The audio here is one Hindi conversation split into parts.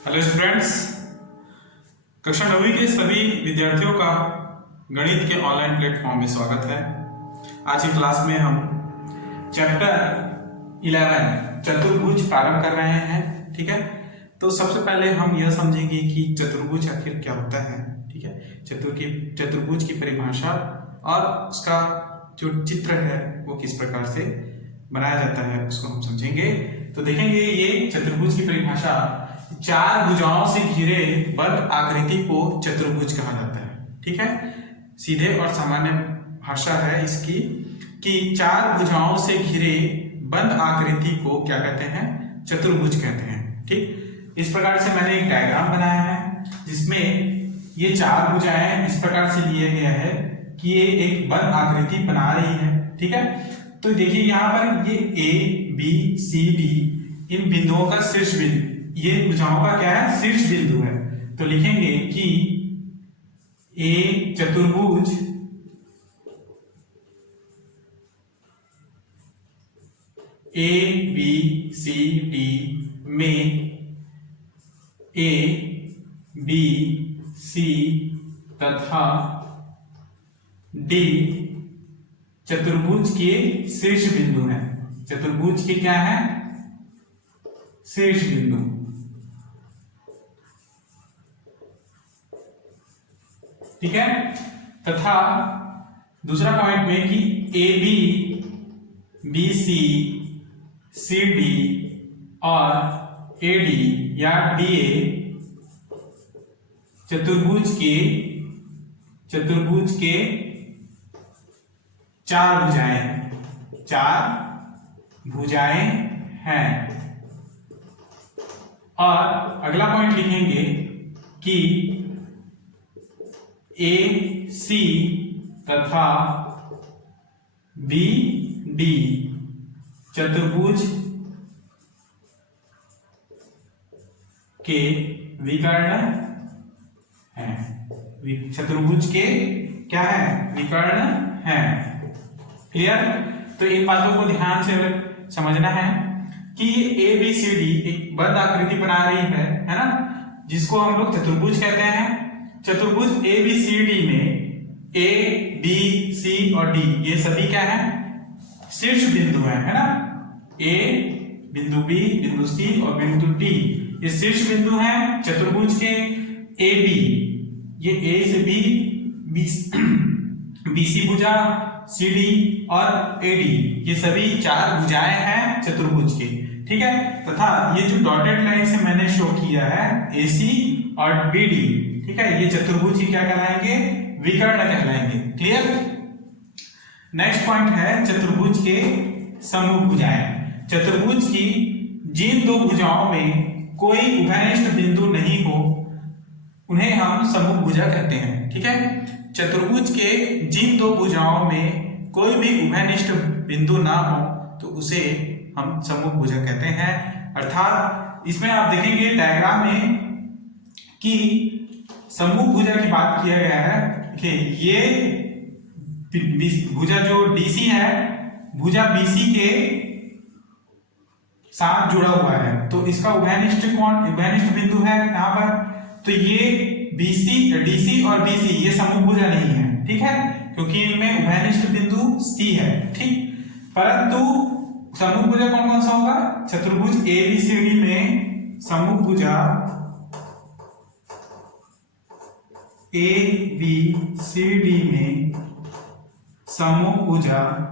हेलो स्टूडेंट्स, कक्षा 9वीं के सभी विद्यार्थियों का गणित के ऑनलाइन प्लेटफॉर्म में स्वागत है। आज की क्लास में हम चैप्टर 11 चतुर्भुज प्रारंभ कर रहे हैं। ठीक है, तो सबसे पहले हम यह समझेंगे कि चतुर्भुज आखिर क्या होता है। ठीक है, चतुर्भुज की परिभाषा और उसका जो चित्र है वो किस प्रकार से बनाया जाता है उसको हम समझेंगे। तो देखेंगे ये चतुर्भुज की परिभाषा, चार भुजाओं से घिरे बंद आकृति को चतुर्भुज कहा जाता है। ठीक है, सीधे और सामान्य भाषा है इसकी कि चार भुजाओं से घिरे बंद आकृति को क्या कहते हैं? चतुर्भुज कहते हैं। ठीक, इस प्रकार से मैंने एक डायग्राम बनाया है जिसमें ये चार भुजाएं इस प्रकार से लिए गया है कि ये एक बंद आकृति बना रही है। ठीक है, तो देखिए यहाँ पर ये ए बी सी डी इन बिंदुओं का शीर्ष बिंदु, ये भुजाओं का क्या है? शीर्ष बिंदु है। तो लिखेंगे कि ए चतुर्भुज ए बी सी डी में ए बी सी तथा डी चतुर्भुज के शीर्ष बिंदु हैं। चतुर्भुज के क्या है? शीर्ष बिंदु। ठीक है, तथा दूसरा पॉइंट में कि A B B C C D और ए डी या डी ए चतुर्भुज के चार भुजाएं हैं। और अगला पॉइंट लिखेंगे कि ए सी तथा बी डी चतुर्भुज के विकर्ण हैं। चतुर्भुज के क्या है? विकर्ण हैं। क्लियर? तो इन बातों को ध्यान से समझना है कि ये ए बी सी डी एक बंद आकृति बना रही है ना, जिसको हम लोग चतुर्भुज कहते हैं। चतुर्भुज ए बी सी डी में ए बी सी और डी ये सभी क्या है? शीर्ष बिंदु है ना। ए बिंदु बी, बिंदु सी और बिंदु डी ये शीर्ष बिंदु हैं चतुर्भुज के। ए बी ये ए से बी सी भुजा, सी डी और ए डी ये सभी चार भुजाएं हैं चतुर्भुज के। ठीक है, तथा ये जो डॉटेड लाइन से मैंने शो किया है ए सी और बी डी, ठीक है, ये चतुर्भुज की क्या कहलाएंगे? विकर्ण कहलाएंगे। क्लियर? नेक्स्ट पॉइंट है चतुर्भुज के समूह भुजाएं। चतुर्भुज की जिन दो भुजाओं में कोई उभयनिष्ठ बिंदु नहीं हो उन्हें हम समूह भुजा कहते हैं। ठीक है, चतुर्भुज के जिन दो भुजाओं में कोई भी उभयनिष्ठ बिंदु ना हो तो उसे हम समूह भुजा कहते हैं। अर्थात इसमें आप देखेंगे डायग्राम में कि समूह भुजा की बात किया गया है। देखिए ये भुजा जो डीसी है, भुजा बीसी के साथ जुड़ा हुआ है, तो इसका उभयनिष्ठ बिंदु है यहाँ पर। तो ये बीसी, डीसी और बीसी ये समूह भुजा नहीं है। ठीक है, क्योंकि इनमें उभयनिष्ठ बिंदु सी है। ठीक, परंतु समूह भुजा कौन कौन सा होगा? चतुर्भुज ए बी सी डी में समूह भुजा ए बी सी डी में समूह भुजाएं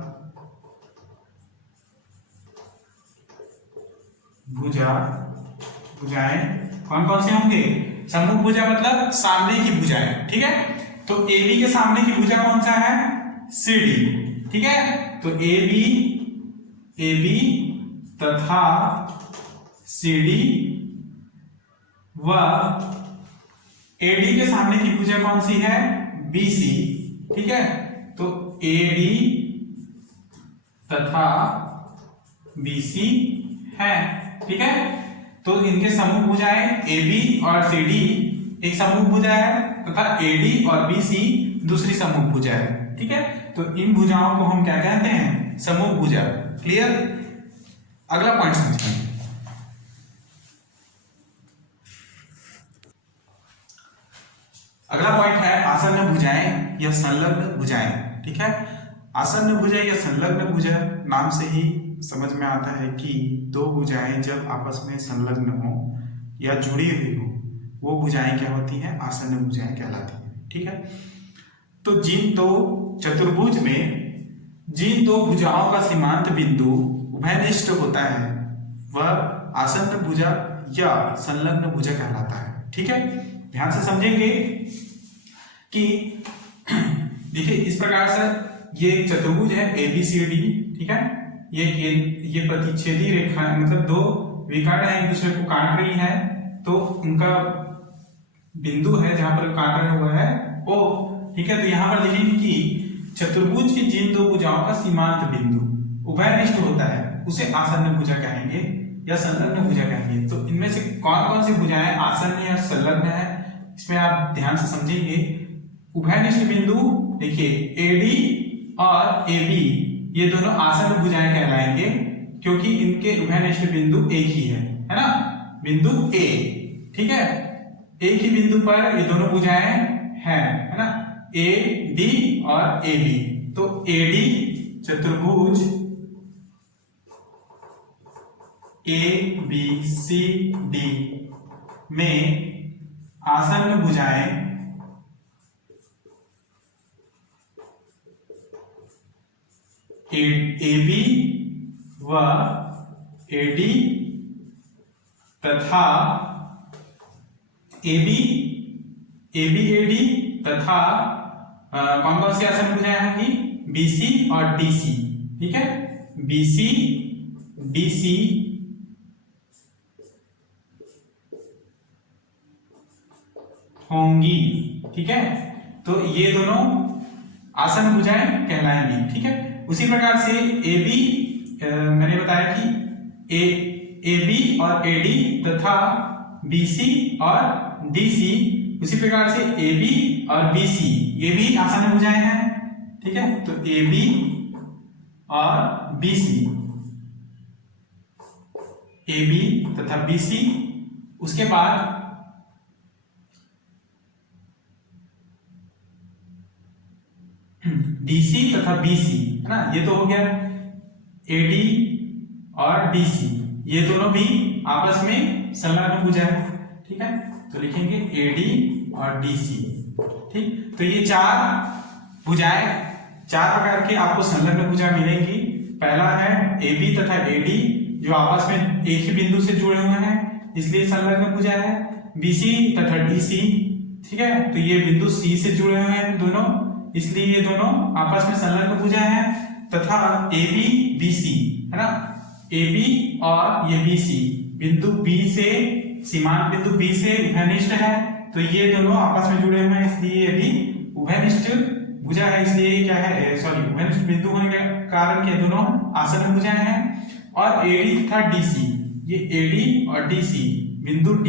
कौन कौन से होंगे? समूह भुजा मतलब सामने की भुजाएं। ठीक है, तो ए बी के सामने की भुजा कौन सा है? C D. ठीक है, तो ए बी तथा सी डी व ए डी के सामने की भुजा कौन सी है? B C. ठीक है, तो ए डी तथा बी सी है। ठीक है, तो इनके समूह भुजाएं ए बी और सी डी एक समूह भुजा है तथा ए डी और बी सी दूसरी समूह भुजा है। ठीक है, तो इन भुजाओं को हम क्या कहते हैं? समूह भुजा। क्लियर? अगला पॉइंट समझिए। या संलग्न भुजाएं। ठीक है, आसन्न भुजा या संलग्न भुजा नाम से ही समझ में आता है कि दो भुजाएं जब आपस में संलग्न हो या जुड़ी हुई हो वो भुजाएं क्या होती हैं, आसन्न भुजाएं कहलाती हैं। ठीक है, तो जिन दो चतुर्भुज में जिन दो भुजाओं का सीमांत बिंदु उभयनिष्ठ होता है वह आसन्न भुजा या संलग्न भुजा कहलाता है। ठीक है, ध्यान से समझेंगे कि देखिए इस प्रकार से ये एक चतुर्भुज है ABCD। ठीक है, ये प्रतिच्छेदी रेखा है, मतलब दो विकर्ण है एक दूसरे को काट रही है, तो उनका बिंदु है जहां पर काट रहा हुआ है O। ठीक है, तो यहां पर देखेंगे कि चतुर्भुज की जिन दो भुजाओं का सीमांत बिंदु उभयनिष्ठ होता है उसे आसन्न भुजा कहेंगे या संलग्न भुजा कहेंगे। तो इनमें से कौन कौन सी भुजाएं आसन्न या संलग्न है इसमें आप ध्यान से समझेंगे। उभयनिष्ठ बिंदु देखिए AD और AB ये दोनों आसन्न भुजाएं कहलाएंगे क्योंकि इनके उभयनिष्ठ बिंदु एक ही है ना, बिंदु A। ठीक है, एक ही बिंदु पर ये दोनों भुजाएं हैं, है ना, AD और AB। तो AD चतुर्भुज ABCD में आसन्न भुजाएं AB व AD तथा ABAD तथा कौन कौन सी आसन्न भुजाएं होंगी, BC और DC। ठीक है, BC DC होंगी। ठीक है, तो ये दोनों आसन्न भुजाएं कहलाएंगी। ठीक है, उसी प्रकार से AB मैंने बताया कि AB और AD तथा BC और DC, उसी प्रकार से AB और BC ये भी आसन्न भुजाएं हैं। ठीक है, तो AB और BC, AB तथा BC, उसके बाद DC तथा BC, है ना, ये तो हो गया AD और DC, ये दोनों भी आपस में संलग्न भुजा है। ठीक है, तो लिखेंगे AD और DC। ठीक, तो ये चार भुजाएं, चार प्रकार के आपको संलग्न भुजा मिलेंगी। पहला है AB तथा AD जो आपस में एक ही बिंदु से जुड़े हुए हैं इसलिए संलग्न भुजा है। BC तथा DC, ठीक है, तो ये बिंदु C से जुड़े हुए हैं दोनों, इसलिए ये दोनों आपस में संलग्न भुजा हैं। तथा AB BC, है ना, AB और ये BC बिंदु B से, सीमांत बिंदु B से उभयनिष्ठ है, तो ये दोनों आपस में जुड़े हुए हैं इसलिए ये भी उभयनिष्ठ भुजा है। इसलिए क्या है, सॉरी, उभयनिष्ठ बिंदु होने के कारण के दोनों आसन्न भुजाएं हैं। और AD तथा DC, ये AD और DC बिंदु D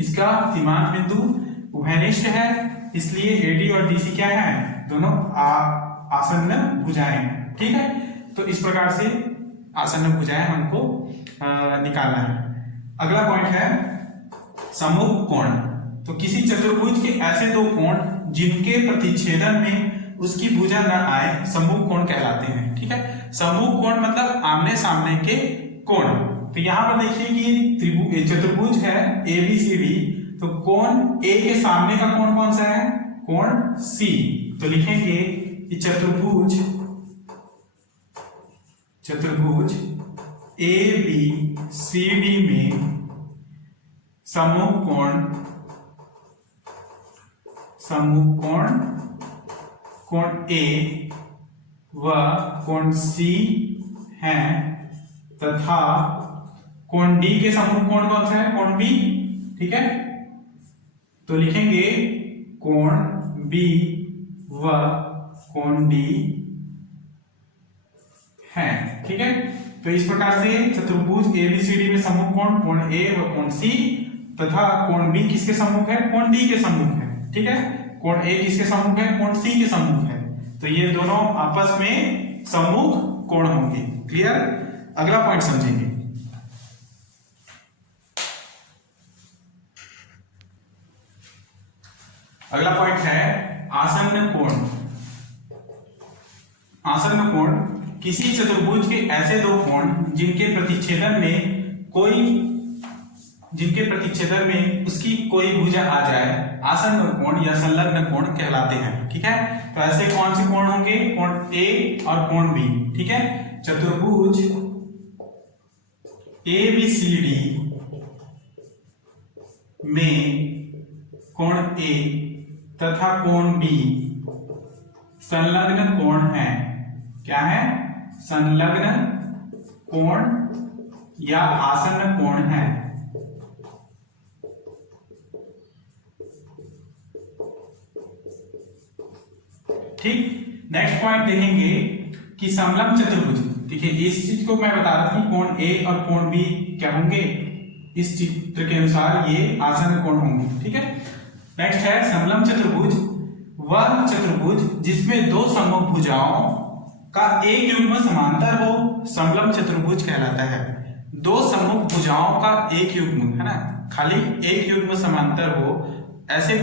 इसका सीमांत बिंदु उभयनिष्ठ है, इसलिए AD और DC क्या है, दोनों आसन्न भुजाएं हैं। ठीक है, तो इस प्रकार से आसन्न भुजाएं हमको निकालना है। अगला पॉइंट है सम्मुख कोण। तो किसी चतुर्भुज के ऐसे दो कोण जिनके प्रतिच्छेदन में उसकी भुजा न आए सम्मुख कोण कहलाते हैं। ठीक है, सम्मुख कोण मतलब आमने सामने के कोण। तो यहां पर देखिए कि चतुर्भुज है ABCD, तो कोण A के सामने का कोण कौन सा है, कोण C। तो लिखेंगे कि चतुर्भुज ABCD में सम्मुख कोण कोण A व कोण C हैं तथा कोण D के सम्मुख कोण कौन सा है, कोण B। ठीक है, तो लिखेंगे कोण B व कोण D है। ठीक है, तो इस प्रकार से चतुर्भुज ABCD में सम्मुख कोण कोण A व कोण C तथा कोण B किसके सम्मुख है, कोण D के सम्मुख है। ठीक है, कोण A किसके सम्मुख है, कोण C के सम्मुख है, तो ये दोनों आपस में सम्मुख कोण होंगे। क्लियर, अगला पॉइंट समझेंगे। अगला पॉइंट है आसन्न कोण। आसन्न कोण किसी चतुर्भुज के ऐसे दो कोण जिनके प्रतिच्छेदन में उसकी कोई भुजा आ जाए आसन्न कोण या संलग्न कोण कहलाते हैं। ठीक है, तो ऐसे कौन से कोण होंगे? कोण ए और कोण बी। ठीक है, चतुर्भुज ABCD में कोण ए तथा कोण बी संलग्न कोण है। क्या है? संलग्न कोण या आसन्न कोण है। ठीक, नेक्स्ट पॉइंट देखेंगे कि समलंब चतुर्भुज। देखिए, इस चीज को मैं बता रहा था कि कोण ए और कोण बी क्या होंगे, इस चित्र के अनुसार ये आसन्न कोण होंगे। ठीक है, नेक्स्ट है समलंब चतुर्भुज, वह चतुर्भुज जिसमें दो सम्मुख भुजाओं का एक युग्म समांतर हो समलंब चतुर्भुज कहलाता है। दो सम्मुख भुजाओं का एक युग्म, है ना, खाली एक युग्म समांतर हो, ऐसे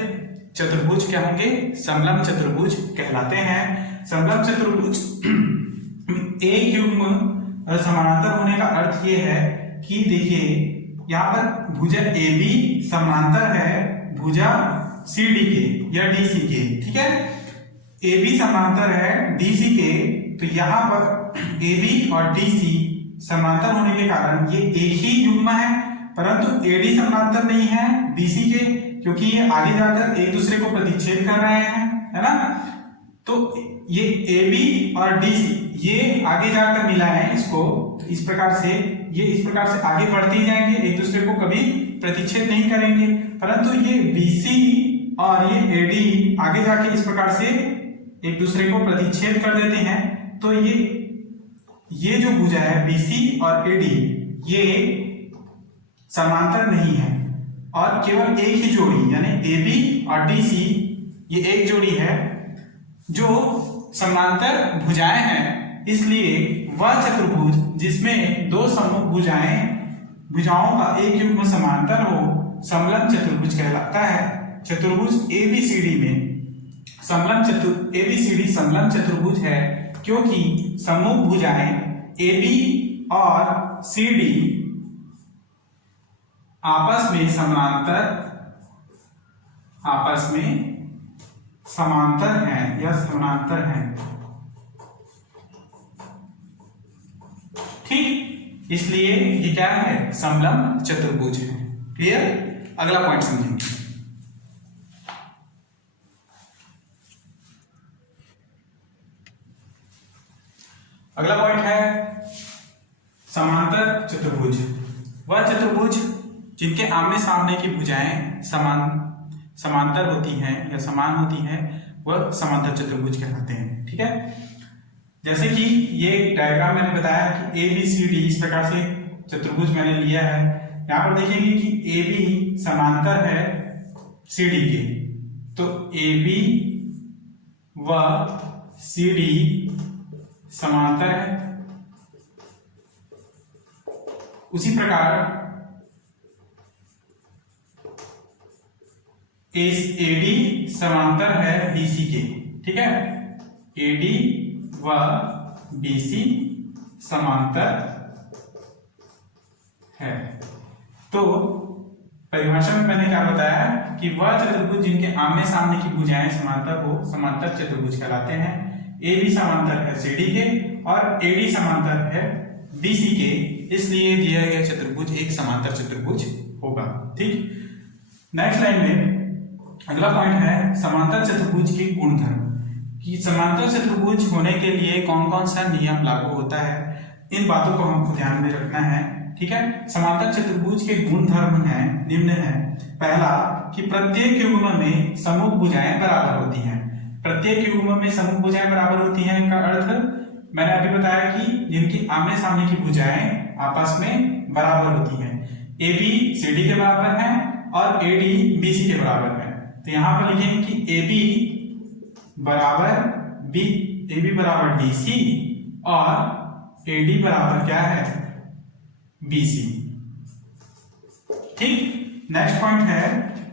चतुर्भुज क्या होंगे? समलंब चतुर्भुज कहलाते हैं। समलंब चतुर्भुज एक युग्म समांतर होने का अर्थ ये है कि देखिए यहाँ पर भुजा AB समांतर है भुजा CD के या DC के। ठीक है, AB समांतर है DC के, तो यहाँ पर AB और DC समांतर होने के कारण ये एक ही युग्म है, परंतु AD समांतर नहीं है BC के, क्योंकि ये आगे जाकर एक दूसरे को प्रतिच्छेद कर रहे हैं, है ना। तो ये AB और DC ये आगे जाकर मिला है, इसको इस प्रकार से, ये इस प्रकार से आगे बढ़ते ही जाएंगे, एक दूसरे को कभी प्रतिच्छेद नहीं करेंगे, परंतु ये BC और ये AD आगे जाके इस प्रकार से एक दूसरे को प्रतिच्छेद कर देते हैं। तो ये जो भुजा है BC और AD ये समांतर नहीं है, और केवल एक ही जोड़ी यानी AB और DC ये एक जोड़ी है जो समांतर भुजाएं हैं। इसलिए वह चतुर्भुज जिसमें दो सम्मुख भुजाओं का एक युग्म समांतर हो समलंब चतुर्भुज कहलाता है। चतुर्भुज ABCD में ABCD समलंब चतुर्भुज है, क्योंकि सम्मुख भुजाएं AB और CD आपस में समांतर हैं या समानांतर हैं। ठीक, इसलिए ये क्या है? समलंब चतुर्भुज है। क्लियर? अगला पॉइंट समझेंगे। अगला पॉइंट है समांतर चतुर्भुज, वह चतुर्भुज जिनके आमने सामने की भुजाएं समांतर होती हैं या समान होती हैं, वह समांतर चतुर्भुज कहलाते हैं। ठीक है, जैसे कि ये डायग्राम मैंने बताया कि ABCD इस प्रकार से चतुर्भुज मैंने लिया है। यहाँ पर देखेंगे कि AB समांतर है CD के, तो AB व CD समांतर है। उसी प्रकार AD समांतर है BC के। ठीक है, AD व BC समांतर है। तो परिभाषा में मैंने क्या बताया कि वह चतुर्भुज जिनके आमने सामने की भुजाएं समांतर हो समांतर चतुर्भुज कहलाते हैं। AB समांतर है CD के और AD समांतर है BC के, इसलिए दिया गया चतुर्भुज एक समांतर चतुर्भुज होगा। ठीक, नेक्स्ट लाइन में अगला पॉइंट है समांतर चतुर्भुज के गुणधर्म, कि समांतर चतुर्भुज होने के लिए कौन कौन सा नियम लागू होता है, इन बातों को हमको ध्यान में रखना है। ठीक है, समांतर चतुर्भुज के गुणधर्म हैं निम्न है। पहला कि प्रत्येक युग्म में सम्मुख भुजाएं बराबर होती हैं। प्रत्येक युग्म में सम्मुख भुजाएं बराबर होती हैं का अर्थ मैंने अभी बताया कि जिनकी आमने सामने की भुजाएं आपस में बराबर होती हैं। AB CD के बराबर है और AD BC के बराबर है। तो यहां पर लिखेंगे कि AB बराबर DC और AD बराबर क्या है? BC। ठीक, नेक्स्ट पॉइंट है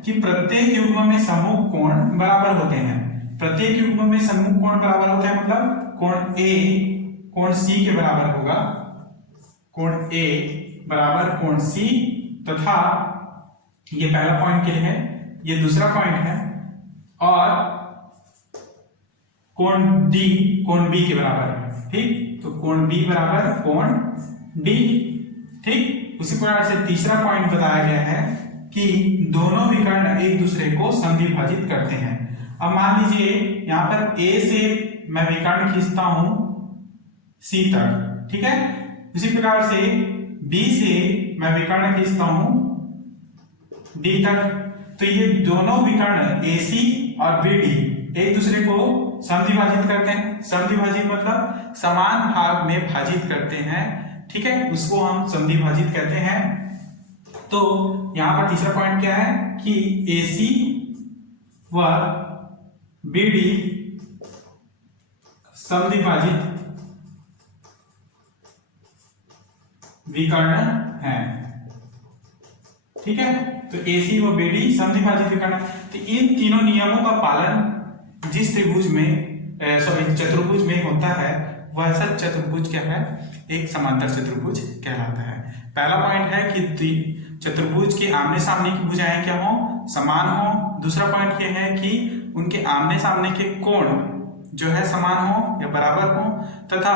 कि प्रत्येक युग्म में सम्मुख कोण बराबर होते हैं। प्रत्येक युग्म में सम्मुख कोण बराबर होते हैं, मतलब कोण ए कोण सी के बराबर होगा, कोण ए बराबर कोण सी, तथा ये पहला पॉइंट के लिए है, ये दूसरा पॉइंट है, और कोण डी कोण बी के बराबर है। ठीक, तो कोण बी बराबर कोण डी। ठीक, उसी प्रकार से तीसरा पॉइंट बताया गया है कि दोनों विकर्ण एक दूसरे को समद्विभाजित करते हैं। अब मान लीजिए यहां पर ए से मैं विकर्ण खींचता हूं सी तक, ठीक है, उसी प्रकार से बी से मैं विकर्ण खींचता हूं डी तक, तो ये दोनों विकर्ण AC और BD एक दूसरे को समद्विभाजित करते हैं। समद्विभाजित मतलब समान भाग में भाजित करते हैं, ठीक है, उसको हम समद्विभाजित कहते हैं। तो यहां पर तीसरा पॉइंट क्या है कि AC व BD समद्विभाजित विकर्ण हैं। ठीक है, तो AC व BD समद्विभाजित विकर्ण। तो इन तीनों नियमों का पालन जिस त्रिभुज में चतुर्भुज में होता है वैसा चतुर्भुज क्या है, एक समांतर चतुर्भुज कहलाता है। पहला पॉइंट है कि चतुर्भुज के आमने सामने की भुजाएं क्या हो, समान हो। दूसरा पॉइंट यह है कि उनके आमने सामने के कोण जो है समान हो या बराबर हो, तथा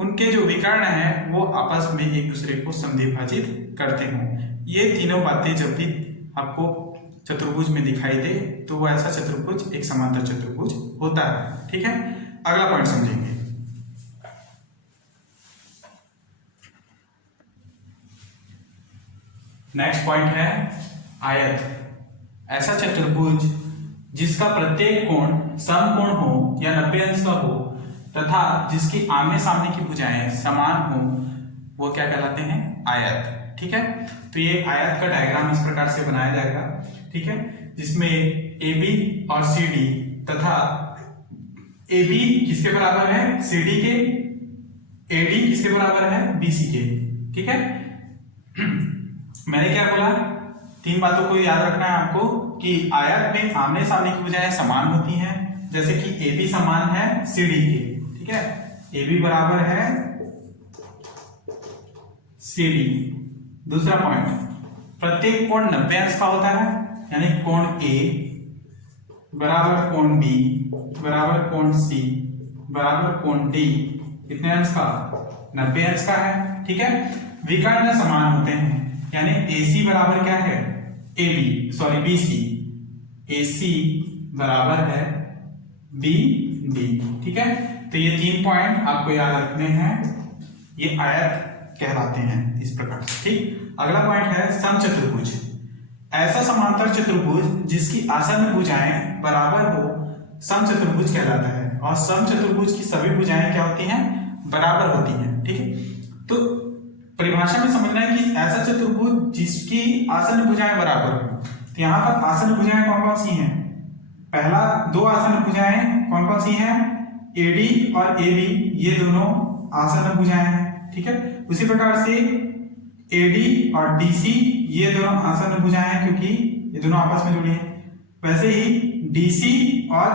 उनके जो विकर्ण है वो आपस में एक दूसरे को समद्विभाजित करते हो। ये तीनों बातें जब भी आपको चतुर्भुज में दिखाई दे तो वो ऐसा चतुर्भुज एक समांतर चतुर्भुज होता है। ठीक है, अगला पॉइंट समझेंगे। नेक्स्ट पॉइंट है आयत। ऐसा चतुर्भुज जिसका प्रत्येक कोण समकोण हो या 90 अंश का हो तथा जिसकी आमने सामने की भुजाएं समान हो, वो क्या कहलाते हैं, आयत। ठीक है, तो ये आयत का डायग्राम इस प्रकार से बनाया जाएगा, ठीक है, जिसमें AB और CD तथा AB किसके बराबर है, CD के, AD किसके बराबर है, BC के। ठीक है, मैंने क्या बोला, तीन बातों को याद रखना है आपको कि आयत में आमने सामने की भुजाएं समान होती हैं, जैसे कि AB समान है CD के। ठीक है, AB बराबर है CD। दूसरा पॉइंट, प्रत्येक कोण 90 अंश का होता है, यानी कोण A बराबर कोण B बराबर कोण C बराबर कोण D कितने अंश का, 90 अंश का है। ठीक है, विकर्ण समान होते हैं, यानी AC बराबर क्या है, BC, AC बराबर है BD। ठीक है, तो ये तीन पॉइंट आपको याद रखने हैं, ये आयत कहलाते हैं इस प्रकार से। ठीक, अगला पॉइंट है समचतुर्भुज। ऐसा समांतर चतुर्भुज जिसकी आसन्न भुजाएं बराबर हो समचतुर्भुज कहलाता है, और समचतुर्भुज की सभी भुजाएं क्या होती हैं, बराबर होती हैं। ठीक है, तो परिभाषा में समझना है कि ऐसा चतुर्भुज जिसकी आसन्न भुजाएं बराबर हो। तो यहाँ पर आसन्न भुजाएं कौन कौन सी हैं, पहला दो आसन्न भुजाएं कौन कौन सी हैं, AD और AB, ये दोनों आसन्न भुजाएं हैं। ठीक है, उसी प्रकार से AD और DC ये दोनों आसन्न भुजाएं हैं क्योंकि ये दोनों आपस में जुड़ी हैं। वैसे ही DC और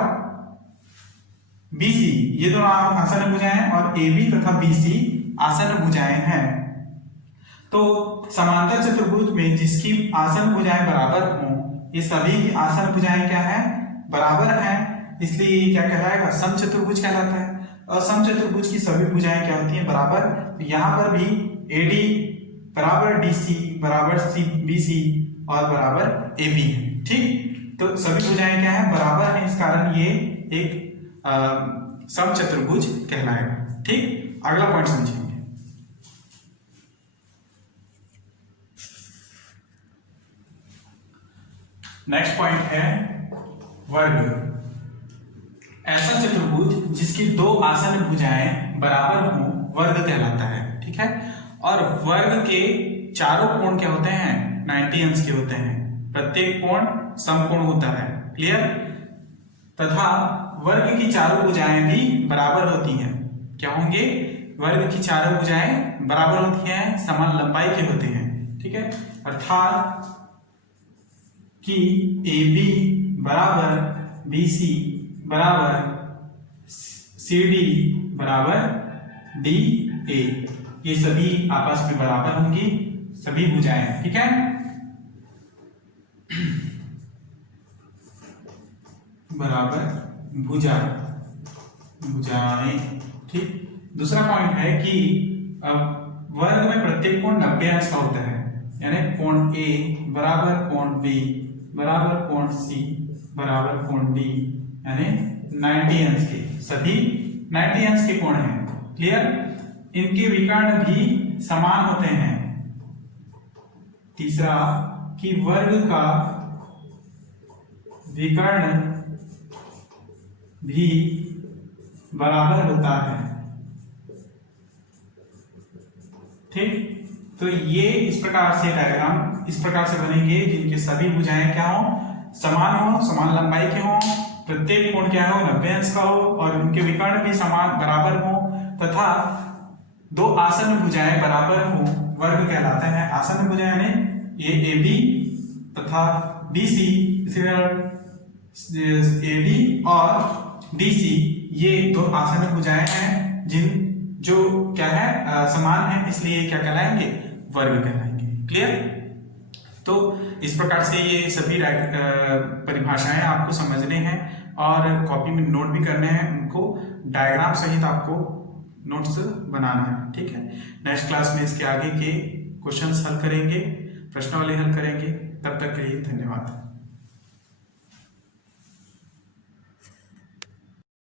BC ये दोनों आसन्न भुजाएं हैं और AB तथा BC आसन्न भुजाएं हैं। तो समांतर चतुर्भुज में जिसकी आसन्न भुजाएं बराबर हों, ये सभी की आसन्न भुजाएं क्या है, बराबर हैं, इसलिए क्या कहलाएगा, समचतुर्भुज कहलाता है। और समचतुर्भुज की सभी भुजाएं क्या होती हैं, बराबर। तो यहाँ पर भी AD बराबर DC बराबर BC और बराबर AB है। ठीक, तो सभी भुजाएं क्या है, बराबर हैं, इस कारण ये एक समचतुर्भुज कहलाएगा। ठीक, अगला पॉइंट समझेंगे। नेक्स्ट पॉइंट है वर्ग। ऐसा चतुर्भुज जिसकी दो आसन्न भुजाएं बराबर हों वर्ग कहलाता है। ठीक है, और वर्ग के चारों कोण क्या होते हैं, 90 अंश के होते हैं, प्रत्येक कोण समकोण होता है। क्लियर, तथा वर्ग की चारों भुजाएं भी बराबर होती हैं। क्या होंगे, वर्ग की चारों भुजाएं बराबर होती हैं, समान लंबाई के होते हैं। ठीक है, अर्थात कि AB बराबर BC बराबर CD बराबर डी ए, ये सभी आपस में बराबर होंगी, सभी भुजाएं, ठीक है। बराबर भुजाएं, ठीक। दूसरा पॉइंट है कि अब वर्ग में प्रत्येक कोण 90 अंश का होता है, यानी कोण ए बराबर कोण बी बराबर कोण सी बराबर कोण डी, यानी 90 अंश के, सभी 90 अंश के कोण हैं, क्लियर। इनके विकर्ण भी समान होते हैं। तीसरा कि वर्ग का विकर्ण भी बराबर होता है, ठीक। तो ये इस प्रकार से डायग्राम इस प्रकार से बनेंगे जिनके सभी भुजाएं क्या हो, समान हो, समान लंबाई के हो, प्रत्येक कोण क्या हो 90 अंश का हो, और उनके विकर्ण भी समान बराबर हो, तथा दो आसन्न भुजाएं बराबर हो, वर्ग कहलाता है आसन्न भुजाएं, यानी ये ए बी तथा डी सी, ए बी और डी सी, ये दो आसन्न भुजाएं हैं जो क्या है समान है, इसलिए क्या कहलाएंगे, वर्ग कहलाएंगे, क्लियर। तो इस प्रकार से ये सभी परिभाषाएं आपको समझने हैं और कॉपी में नोट भी करने हैं, उनको डायग्राम सहित आपको नोट्स बनाना है, ठीक है। नेक्स्ट क्लास में इसके आगे के क्वेश्चंस हल करेंगे, प्रश्नावली हल करेंगे। तब तक के लिए धन्यवाद।